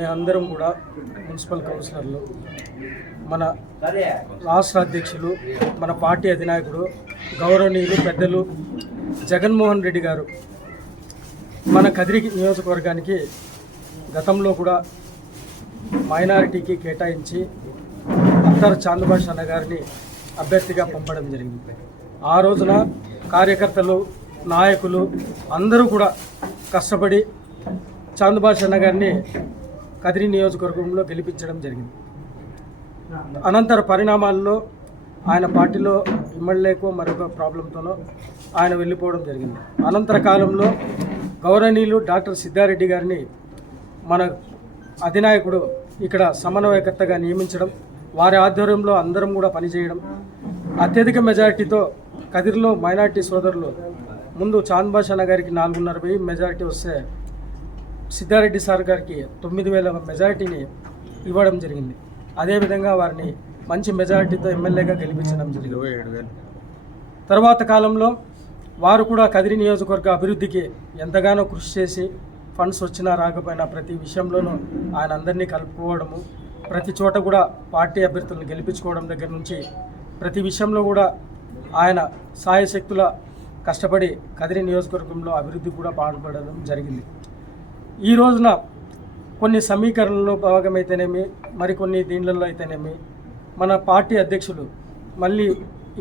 మేమందరం కూడా మున్సిపల్ కౌన్సిలర్లు మన రాష్ట్ర అధ్యక్షులు మన పార్టీ అధినాయకుడు గౌరవనీయులు పెద్దలు జగన్మోహన్ రెడ్డి గారు. మన కదిరి నియోజకవర్గానికి గతంలో కూడా మైనారిటీకి కేటాయించి అత్తర్ చాందబాష్ అన్న గారిని అభ్యర్థిగా పంపడం జరిగింది. ఆ రోజున కార్యకర్తలు నాయకులు అందరూ కూడా కష్టపడి చాందబాష్ అన్న గారిని కదిరి నియోజకవర్గంలో గెలిపించడం జరిగింది. అనంతర పరిణామాల్లో ఆయన పార్టీలో ఎమ్మెల్యేకో మరొక ప్రాబ్లంతోనో ఆయన వెళ్ళిపోవడం జరిగింది. అనంతర కాలంలో గౌరవనీయులు డాక్టర్ సిద్ధారెడ్డి గారిని మన అధినాయకుడు ఇక్కడ సమన్వయకర్తగా నియమించడం వారి ఆధ్వర్యంలో అందరం కూడా పనిచేయడం అత్యధిక మెజారిటీతో కదిరిలో మైనార్టీ సోదరులు ముందు చాంద్ బాషానా గారికి నాలుగున్నర వెయ్యి మెజారిటీ వస్తే సిద్ధారెడ్డి సార్ గారికి తొమ్మిది వేల మెజారిటీని ఇవ్వడం జరిగింది. అదేవిధంగా వారిని మంచి మెజారిటీతో ఎమ్మెల్యేగా గెలిపించడం జరిగింది. తర్వాత కాలంలో వారు కూడా కదిరి నియోజకవర్గ అభివృద్ధికి ఎంతగానో కృషి చేసి ఫండ్స్ వచ్చినా రాకపోయినా ప్రతి విషయంలోనూ ఆయన అందరినీ కలుపుకోవడము ప్రతి చోట కూడా పార్టీ అభ్యర్థులను గెలిపించుకోవడం దగ్గర నుంచి ప్రతి విషయంలో కూడా ఆయన సాయశక్తుల కష్టపడి కదిరి నియోజకవర్గంలో అభివృద్ధి కూడా పాల్పడడం జరిగింది. ఈ రోజున కొన్ని సమీకరణలో భాగమైతేనేమి మరికొన్ని దీనిలలో అయితేనేమి మన పార్టీ అధ్యక్షులు మళ్ళీ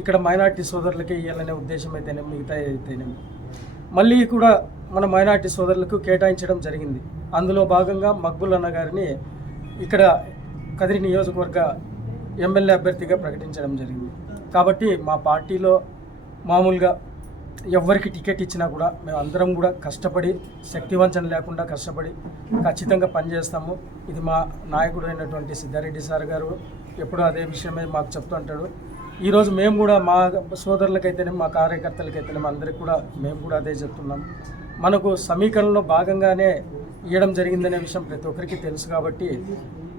ఇక్కడ మైనార్టీ సోదరులకి ఇవ్వాలనే ఉద్దేశం అయితేనేమి మిగతా అయితేనేమి. మళ్ళీ కూడా మన మైనార్టీ సోదరులకు కేటాయించడం జరిగింది. అందులో భాగంగా మక్బుల్ అన్న గారిని ఇక్కడ కదిరి నియోజకవర్గ ఎమ్మెల్యే అభ్యర్థిగా ప్రకటించడం జరిగింది. కాబట్టి మా పార్టీలో మామూలుగా ఎవరికి టికెట్ ఇచ్చినా కూడా మేము అందరం కూడా కష్టపడి శక్తివంచన లేకుండా కష్టపడి ఖచ్చితంగా పనిచేస్తాము ఇది మా నాయకుడు అయినటువంటి సిద్ధారెడ్డి సార్ గారు ఎప్పుడూ అదే విషయమే మాకు చెప్తూ ఉంటాడు. ఈరోజు మేము కూడా మా సోదరులకైతేనే మా కార్యకర్తలకైతేనే అందరికి కూడా మేము కూడా అదే చెప్తున్నాం. మనకు సమీకరణలో భాగంగానే ఇవ్వడం జరిగిందనే విషయం ప్రతి ఒక్కరికి తెలుసు కాబట్టి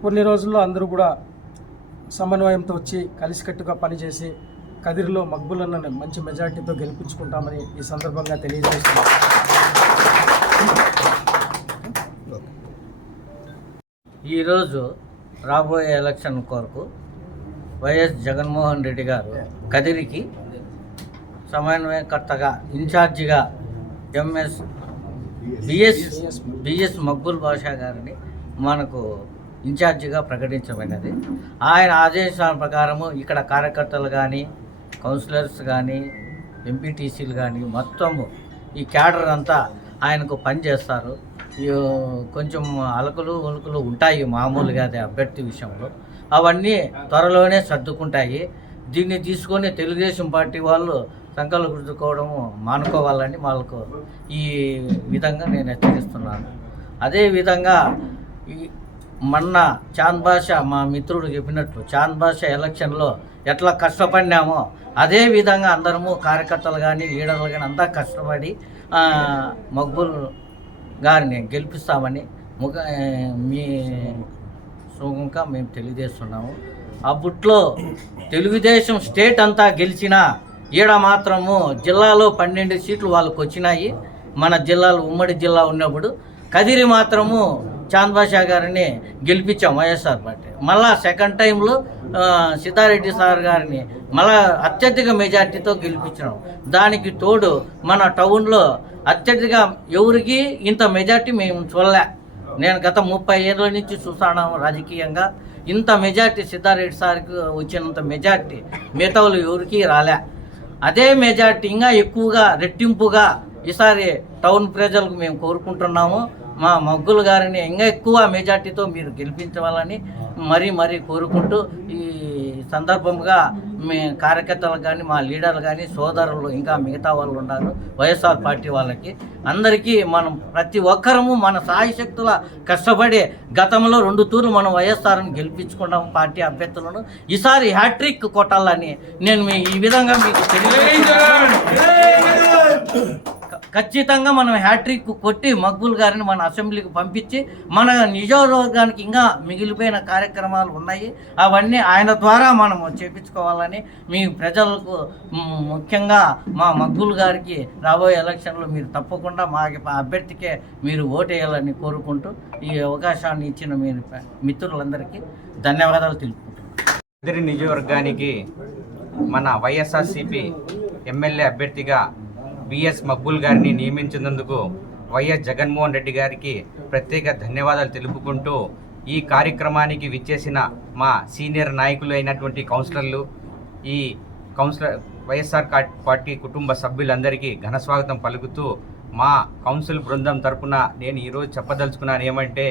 కొన్ని రోజుల్లో అందరూ కూడా సమన్వయంతో వచ్చి కలిసికట్టుగా పనిచేసి కదిరిలో మక్బులన్నని మంచి మెజార్టీతో గెలిపించుకుంటామని ఈ సందర్భంగా తెలియజేస్తున్నాం. ఈరోజు రాబోయే ఎలక్షన్ కొరకు వైఎస్ జగన్మోహన్ రెడ్డి గారు కదిరికి సమన్వయకర్తగా ఇన్ఛార్జిగా MS BS BS Maqbool Basha గారిని మనకు ఇన్ఛార్జిగా ప్రకటించమైనది ఆయన ఆదేశాల ప్రకారము ఇక్కడ కార్యకర్తలు కానీ కౌన్సిలర్స్ కానీ ఎంపీటీసీలు కానీ మొత్తము ఈ క్యాడర్ అంతా ఆయనకు పనిచేస్తారు కొంచెం అలకలు ఉలుకులు ఉంటాయి మామూలుగా అదే అభ్యర్థి విషయంలో. అవన్నీ త్వరలోనే సర్దుకుంటాయి. దీన్ని తీసుకొని తెలుగుదేశం పార్టీ వాళ్ళు సంకల్ప గుర్తుకోవడం మానుకోవాలని వాళ్ళకు ఈ విధంగా నేను హెచ్చరిస్తున్నాను. అదేవిధంగా ఈ మొన్న చాంద్ భాష మా మిత్రుడు చెప్పినట్లు చాంద్ భాష ఎలక్షన్లో ఎట్లా కష్టపడినామో అదే విధంగా అందరము కార్యకర్తలు కానీ లీడర్లు కానీ అంతా కష్టపడి మగ్బుల్ మక్బుల్ గారిని గెలిపిస్తామని ముఖ మీ సుఖంగా మేము తెలియజేస్తున్నాము. అప్పట్లో తెలుగుదేశం స్టేట్ అంతా గెలిచినా ఈడ మాత్రము జిల్లాలో పన్నెండు సీట్లు వాళ్ళకు వచ్చినాయి మన జిల్లాలో ఉమ్మడి జిల్లా ఉన్నప్పుడు కదిరి మాత్రము చాంద్ బాషా గారిని గెలిపించాం వైఎస్ఆర్ పార్టీ. మళ్ళా సెకండ్ టైంలో సిద్ధారెడ్డి సార్ గారిని మళ్ళా అత్యధిక మెజార్టీతో గెలిపించినాం. దానికి తోడు మన టౌన్లో అత్యధిక ఎవరికి ఇంత మెజార్టీ మేము చూడలే. నేను గత ముప్పై ఏళ్ళ నుంచి చూస్తాను రాజకీయంగా. ఇంత మెజార్టీ సిద్ధారెడ్డి సార్కి వచ్చినంత మెజార్టీ మిగతావులు ఎవరికి రాలే. అదే మెజార్టీ ఇంకా ఎక్కువగా రెట్టింపుగా ఈసారి టౌన్ ప్రజలకు మేము కోరుకుంటున్నాము. మా మగ్గులు గారిని ఇంకా ఎక్కువ మెజార్టీతో మీరు గెలిపించవాలని మరీ మరీ కోరుకుంటూ ఈ సందర్భంగా మీ కార్యకర్తలకు కానీ మా లీడర్లు కానీ సోదరులు ఇంకా మిగతా వాళ్ళు ఉన్నారు వైఎస్ఆర్ పార్టీ వాళ్ళకి. అందరికీ మనం ప్రతి ఒక్కరము మన సాయశక్తుల కష్టపడి గతంలో రెండు తూర్లు మనం వైఎస్ఆర్ని గెలిపించుకున్నాం పార్టీ అభ్యర్థులను. ఈసారి హ్యాట్రిక్ కొట్టాలని నేను మీ ఈ విధంగా మీకు తెలియజేస్తున్నాను. ఖచ్చితంగా మనం హ్యాట్రిక్ కొట్టి మక్బుల్ గారిని మన అసెంబ్లీకి పంపించి మన నియోజకవర్గానికి ఇంకా మిగిలిపోయిన కార్యక్రమాలు ఉన్నాయి. అవన్నీ ఆయన ద్వారా మనం చేపించుకోవాలని మీ ప్రజలకు ముఖ్యంగా మా మక్బుల్ గారికి రాబోయే ఎలక్షన్లో మీరు తప్పకుండా మా అభ్యర్థికే మీరు ఓటేయాలని కోరుకుంటూ ఈ అవకాశాన్ని ఇచ్చిన మీ మిత్రులందరికీ ధన్యవాదాలు తెలుపుకుంటున్నాను. కదిరి నియోజకవర్గానికి మన వైఎస్ఆర్సిపి ఎమ్మెల్యే అభ్యర్థిగా బిఎస్ మక్బుల్ గారిని నియమించినందుకు వైఎస్ జగన్మోహన్ రెడ్డి గారికి ప్రత్యేక ధన్యవాదాలు తెలుపుకుంటూ ఈ కార్యక్రమానికి విచ్చేసిన మా సీనియర్ నాయకులు అయినటువంటి కౌన్సిలర్లు ఈ కౌన్సిలర్ వైఎస్ఆర్ పార్టీ కుటుంబ సభ్యులందరికీ ఘన స్వాగతం పలుకుతూ మా కౌన్సిల్ బృందం తరపున నేను ఈరోజు చెప్పదలుచుకున్నాను ఏమంటే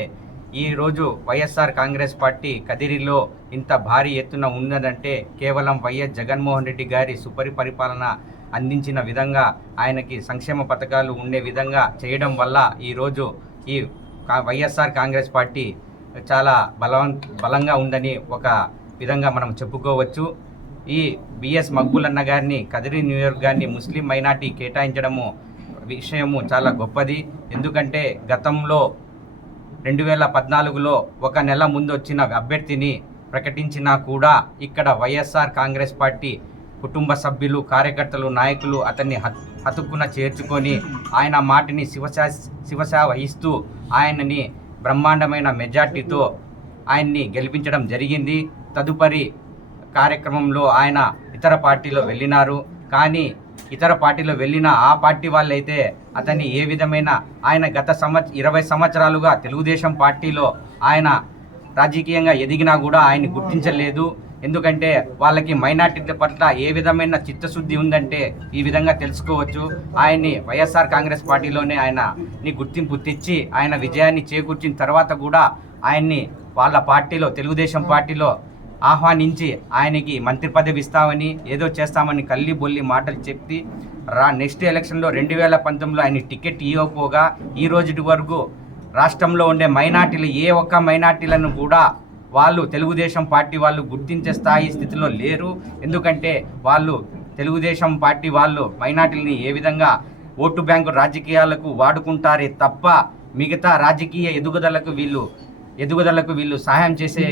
ఈరోజు వైఎస్ఆర్ కాంగ్రెస్ పార్టీ కదిరిలో ఇంత భారీ ఎత్తున ఉన్నదంటే కేవలం వైఎస్ జగన్మోహన్ రెడ్డి గారి సుపరి పరిపాలన అందించిన విధంగా ఆయనకి సంక్షేమ పథకాలు ఉండే విధంగా చేయడం వల్ల ఈరోజు ఈ వైఎస్ఆర్ కాంగ్రెస్ పార్టీ చాలా బలవం బలంగా ఉందని ఒక విధంగా మనం చెప్పుకోవచ్చు. ఈ బిఎస్ మక్బుల్ గారిని కదిరి నియోజకవర్గాన్ని ముస్లిం మైనార్టీ కేటాయించడము విషయము చాలా గొప్పది. ఎందుకంటే గతంలో రెండు వేల పద్నాలుగులో ఒక నెల ముందు వచ్చిన అభ్యర్థిని ప్రకటించినా కూడా ఇక్కడ వైఎస్ఆర్ కాంగ్రెస్ పార్టీ కుటుంబ సభ్యులు కార్యకర్తలు నాయకులు అతన్ని హత్- హతుక్కున చేర్చుకొని ఆయన మాటిని శివసా శివసా వహిస్తూ ఆయనని బ్రహ్మాండమైన మెజార్టీతో ఆయన్ని గెలిపించడం జరిగింది. తదుపరి కార్యక్రమంలో ఆయన ఇతర పార్టీలో వెళ్ళినారు. కానీ ఇతర పార్టీలో వెళ్ళిన ఆ పార్టీ వాళ్ళైతే అతన్ని ఏ విధమైన ఆయన గత సంవత్స ఇరవై సంవత్సరాలుగా తెలుగుదేశం పార్టీలో ఆయన రాజకీయంగా ఎదిగినా కూడా ఆయన్ని గుర్తించలేదు. ఎందుకంటే వాళ్ళకి మైనార్టీ పట్ల ఏ విధమైన చిత్తశుద్ధి ఉందంటే ఈ విధంగా తెలుసుకోవచ్చు. ఆయన్ని వైఎస్ఆర్ కాంగ్రెస్ పార్టీలోనే ఆయనని గుర్తింపు తెచ్చి ఆయన విజయాన్ని చేకూర్చిన తర్వాత కూడా ఆయన్ని వాళ్ళ పార్టీలో తెలుగుదేశం పార్టీలో ఆహ్వానించి ఆయనకి మంత్రి పదవి ఇస్తామని ఏదో చేస్తామని కల్లి బొల్లి మాటలు చెప్పి రా నెక్స్ట్ ఎలక్షన్లో రెండు వేల పంతొమ్మిదిలో ఆయన టికెట్ ఇవ్వకపోగా ఈ రోజుటి వరకు రాష్ట్రంలో ఉండే మైనార్టీలు ఏ ఒక్క మైనార్టీలను కూడా వాళ్ళు తెలుగుదేశం పార్టీ వాళ్ళు గుర్తించే స్థాయి స్థితిలో లేరు. ఎందుకంటే వాళ్ళు తెలుగుదేశం పార్టీ వాళ్ళు మైనార్టీలని ఏ విధంగా ఓటు బ్యాంకు రాజకీయాలకు వాడుకుంటారే తప్ప మిగతా రాజకీయ ఎదుగుదలకు వీళ్ళు ఎదుగుదలకు వీళ్ళు సహాయం చేసే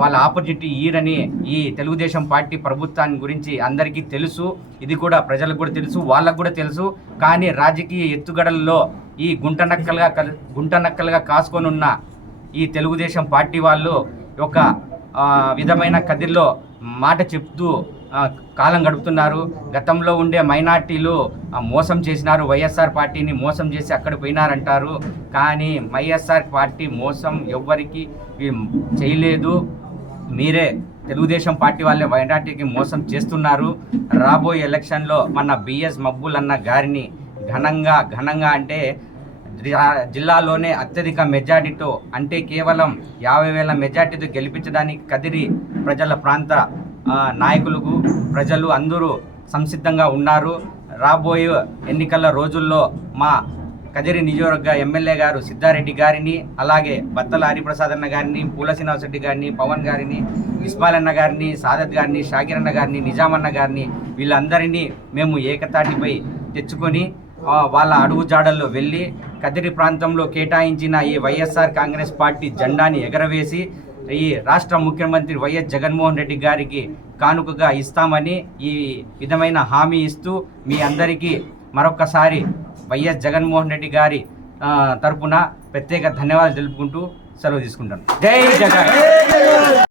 వాళ్ళ ఆపర్చునిటీ ఈరని ఈ తెలుగుదేశం పార్టీ ప్రభుత్వాన్ని గురించి అందరికీ తెలుసు. ఇది కూడా ప్రజలకు కూడా తెలుసు వాళ్ళకు కూడా తెలుసు. కానీ రాజకీయ ఎత్తుగడల్లో ఈ గుంట నక్కలుగా కల్ గుంట నక్కలుగా కాసుకొని ఉన్న ఈ తెలుగుదేశం పార్టీ వాళ్ళు ఒక విధమైన కదిల్లో మాట చెప్తూ కాలం గడుపుతున్నారు. గతంలో ఉండే మైనార్టీలు మోసం చేసినారు. వైఎస్ఆర్ పార్టీని మోసం చేసి అక్కడ పోయినారంటారు. కానీ వైఎస్ఆర్ పార్టీ మోసం ఎవ్వరికి చేయలేదు. మీరే తెలుగుదేశం పార్టీ వాళ్ళే మైనార్టీకి మోసం చేస్తున్నారు. రాబోయే ఎలక్షన్లో మన బిఎస్ మబ్బుల్ అన్న గారిని ఘనంగా ఘనంగా అంటే జిల్లాలోనే అత్యధిక మెజార్టీతో అంటే కేవలం యాభై వేల మెజార్టీతో గెలిపించడానికి కదిరి ప్రజల ప్రాంత నాయకులకు ప్రజలు అందరూ సంసిద్ధంగా ఉన్నారు. రాబోయే ఎన్నికల రోజుల్లో మా కదిరి నియోజకవర్గ ఎమ్మెల్యే గారు సిద్ధారెడ్డి గారిని అలాగే బత్తల హరిప్రసాద్ అన్న గారిని పూల శ్రీనివాస్ రెడ్డి గారిని పవన్ గారిని విస్మాలన్న అన్న గారిని సాదత్ గారిని షాకిర్ అన్న గారిని నిజామన్న గారిని వీళ్ళందరినీ మేము ఏకతాటిపై తెచ్చుకొని వాళ్ళ అడుగు జాడల్లో వెళ్ళి కదిరి ప్రాంతంలో కేటాయించిన ఈ వైఎస్ఆర్ కాంగ్రెస్ పార్టీ జెండాని ఎగరవేసి ఈ రాష్ట్ర ముఖ్యమంత్రి వైఎస్ జగన్మోహన్ రెడ్డి గారికి కానుకగా ఇస్తామని ఈ విధమైన హామీ ఇస్తూ మీ అందరికీ మరొకసారి వైఎస్ జగన్మోహన్ రెడ్డి గారి తరపున ప్రత్యేక ధన్యవాదాలు తెలుపుకుంటూ సెలవు తీసుకుంటాను. జై జగన్!